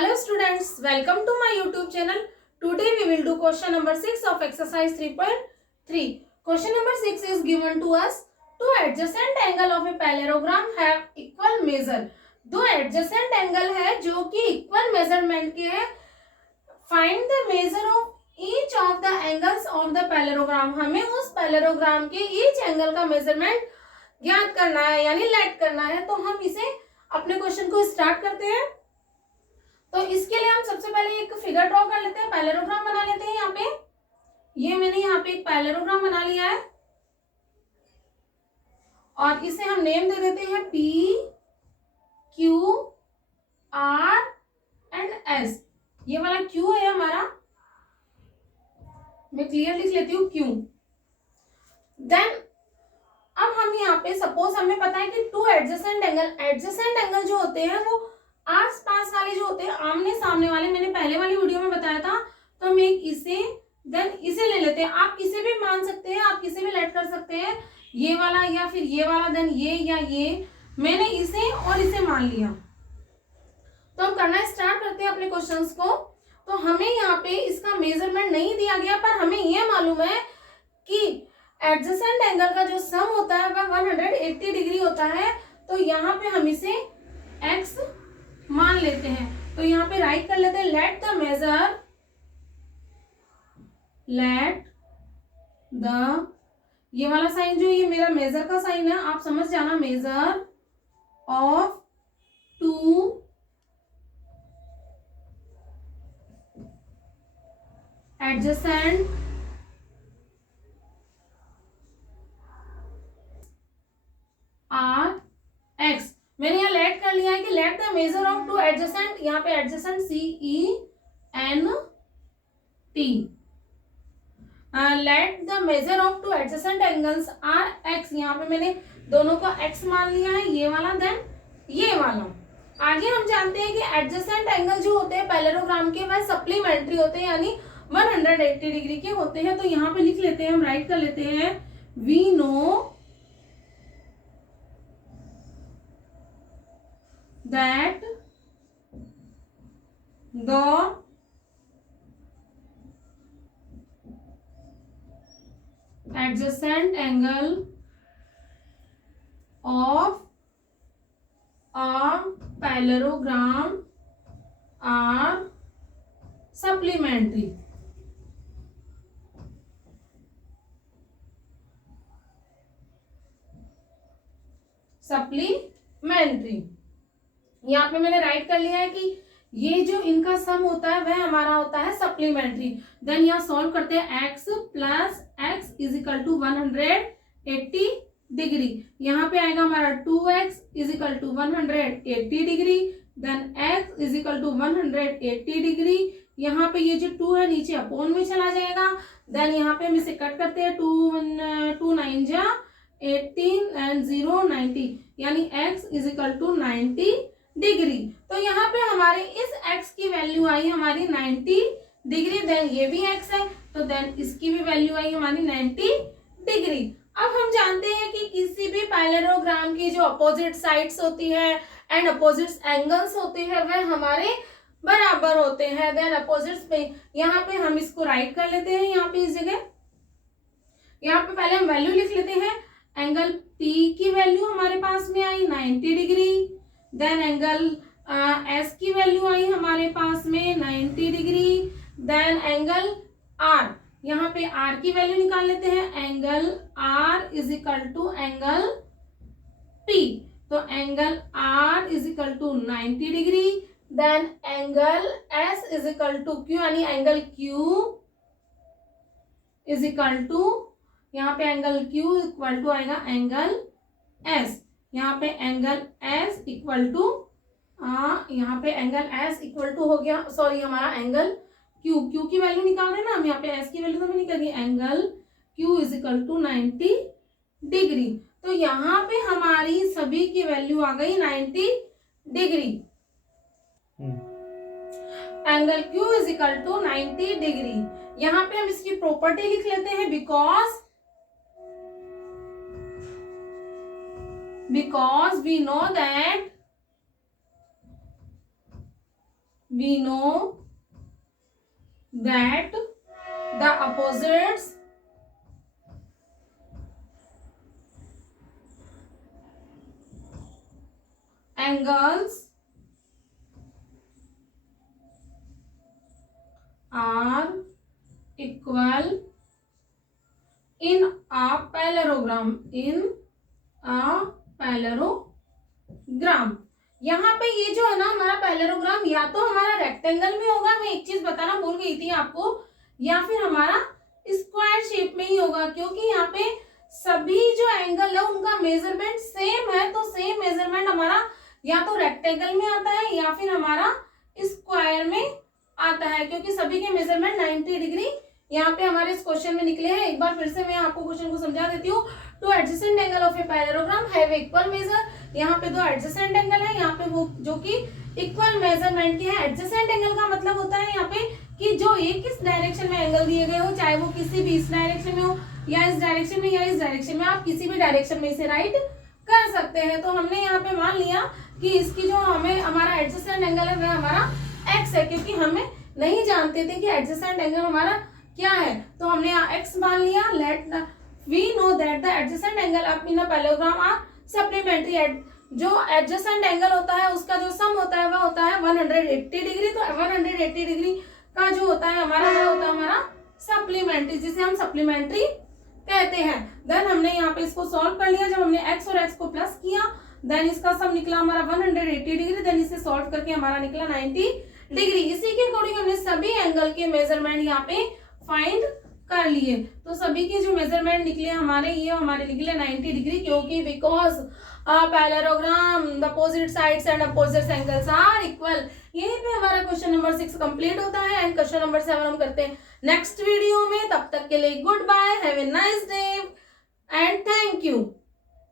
Hello students, welcome to my YouTube channel. Today we will do question number 6 of exercise 3.3. Question number 6 is given to us. Two adjacent angle of a parallelogram have equal measure. दो adjacent angle है जो कि equal measurement के है. Find the measure of each of the angles of the parallelogram. हमें उस parallelogram के each angle का measurement ज्ञात करना है यानी लेट करना है. तो हम इसे अपने क्वेश्चन को स्टार्ट करते हैं. तो इसके लिए हम सबसे पहले एक फिगर ड्रॉ कर लेते हैं, पैरेललोग्राम बना लेते हैं. यहाँ पे ये मैंने यहाँ पे एक पैरेललोग्राम बना लिया है और इसे हम नेम दे देते हैं P, Q, R and S. ये वाला Q है हमारा, मैं क्लियर लिख लेती हूँ Q. देन अब हम यहाँ पे सपोज हमें पता है कि टू एडजेसेंट एंगल जो होते हैं वो आस पास वाले जो होते हैं, आमने सामने वाले, मैंने पहले वाली वीडियो में बताया था. तो हम एक इसे देन इसे ले लेते हैं. आप इसे भी मान सकते हैं, आप इसे भी लेट कर सकते हैं, ये वाला या फिर ये वाला, देन ये या ये. मैंने इसे और इसे मान लिया. तो हम करना स्टार्ट करते हैं अपने क्वेश्चंस को. तो हमें यहाँ पे इसका मेजरमेंट नहीं दिया गया, पर हमें ये मालूम है कि एडजेसेंट एंगल का जो सम होता है वह 180 डिग्री होता है. तो यहाँ पे हम इसे x मान लेते हैं. तो यहाँ पे राइट कर लेते हैं लेट द ये वाला साइन जो ये मेरा मेजर का साइन है, आप समझ जाना, measure of two adjacent are X. मैंने यहाँ लेट कर लिया है कि let the measure of two adjacent, यहाँ पे adjacent CENT. Let the measure of two adjacent angles are X. यहाँ पे मैंने दोनों को x मान लिया है, ये वाला देन ये वाला. आगे हम जानते हैं कि एडजेसेंट एंगल जो होते हैं पैरेललोग्राम के वह सप्लीमेंट्री होते हैं यानी 180 डिग्री के होते हैं. तो यहाँ पे लिख लेते हैं, हम राइट कर लेते हैं, we know that the adjacent angle of a parallelogram are supplementary. यहाँ पे मैंने राइट कर लिया है कि ये जो इनका सम होता है वह हमारा होता है सप्लीमेंट्री. देन यहाँ सॉल्व करते हैं, x plus X is equal to 180 degree. यहाँ पे आएगा हमारा 2x is equal to 180 degree. Then x is equal to 180 degree. यहाँ पे ये जो 2 है नीचे अपोन में चला जाएगा. देन यहाँ पे हम इसे कट करते हैं, 2 9 जा 18 एंड 0 90 यानी x is equal to 90 degree. तो यहाँ पे हमारे इस x की वैल्यू आई हमारी 90 डिग्री. देन ये भी x है तो देन इसकी भी वैल्यू आई हमारी 90 डिग्री. अब हम जानते हैं कि किसी भी पैरेललोग्राम की जो अपोजिट साइड्स होती है एंड अपोजिट एंगल्स होते हैं वह हमारे बराबर होते हैं. देन अपोजिट्स पे यहाँ पे हम इसको राइट कर लेते हैं. यहाँ पे इस जगह यहाँ पे पहले हम वैल्यू लिख लेते हैं. एंगल P की वैल्यू हमारे पास में आई 90 डिग्री. देन एंगल S की वैल्यू आई हमारे पास में 90 डिग्री. देन एंगल R, यहाँ पे R की वैल्यू निकाल लेते हैं. Angle R is equal to angle P. तो angle R is equal to 90 degree. Then angle S is equal to Q यानी angle Q is equal to, यहाँ पे एंगल Q इक्वल टू आएगा angle S. यहाँ पे angle S equal to यहाँ पे angle S equal to हो गया, सॉरी हमारा एंगल Q की वैल्यू निकाल रहे हैं ना हम, यहाँ पे S की वैल्यू तो मैं निकाल रही, angle Q is equal to 90 degree. तो यहाँ पे हमारी सभी की वैल्यू आ गई 90 degree. Angle Q is equal to 90 degree. यहाँ पे हम इसकी प्रॉपर्टी लिख लेते हैं, because we know that we know that the opposites angles are equal in a parallelogram. यहाँ पे ये जो है ना हमारा पैरेललोग्राम, या तो हमारा रेक्टेंगल में होगा, मैं एक चीज बताना भूल गई थी आपको, या फिर हमारा स्क्वायर शेप में ही होगा, क्योंकि यहाँ पे सभी जो एंगल है उनका मेजरमेंट सेम है। तो सेम मेजरमेंट हमारा या तो रेक्टेंगल में आता है या फिर हमारा स्क्वायर में आता है, क्योंकि सभी के मेजरमेंट 90 डिग्री यहाँ पे हमारे इस क्वेश्चन में निकले हैं। एक बार फिर से मैं आपको क्वेश्चन को समझा देती हूँ। Two adjacent angle of a parallelogram have equal major, यहाँ पे दो एडजेसेंट एंगल है, यहाँ पे वो जो कि इक्वल मेजरमेंट के है। एडजेसेंट एंगल का मतलब होता है यहाँ पे कि जो एक इस डायरेक्शन में एंगल दिए गए हो, चाहे वो किसी भी इस डायरेक्शन में हो या इस डायरेक्शन में या इस डायरेक्शन में, आप किसी भी डायरेक्शन में इसे राइट कर सकते हैं। तो हमने यहाँ पे मान लिया कि इसकी जो हमें हमारा एडजेसेंट एंगल है वह हमारा एक्स है, क्योंकि हमें नहीं जानते थे कि एडजेसेंट एंगल हमारा क्या है, तो हमने यहाँ एक्स मान लिया। Let we know that the adjacent angle of in a parallelogram are supplementary. जो एडजेसेंट एंगल होता है उसका जो सम होता है वह होता है 180 डिग्री। तो 180 डिग्री का जो होता है हमारा वह होता है हमारा सप्लीमेंट्री, जिसे हम सप्लीमेंट्री कहते हैं। देन हमने यहाँ पे इसको सॉल्व कर लिया। जब हमने एक्स और एक्स को प्लस किया देन इसका सम निकला हमारा 180 डिग्री। देन इसे सॉल्व करके हमारा निकला 90 डिग्री। इसी के अकॉर्डिंग हमने सभी एंगल के मेजरमेंट यहाँ पे फाइंड कर लिए। तो सभी के जो मेजरमेंट निकले हमारे, ये हमारे निकले 90 डिग्री, क्योंकि because parallelogram the opposite sides and opposite angles are equal. यहीं पे हमारा क्वेश्चन नंबर 6 कंप्लीट होता है एंड क्वेश्चन नंबर 7 हम करते हैं नेक्स्ट वीडियो में। तब तक के लिए goodbye, have a nice day and thank you.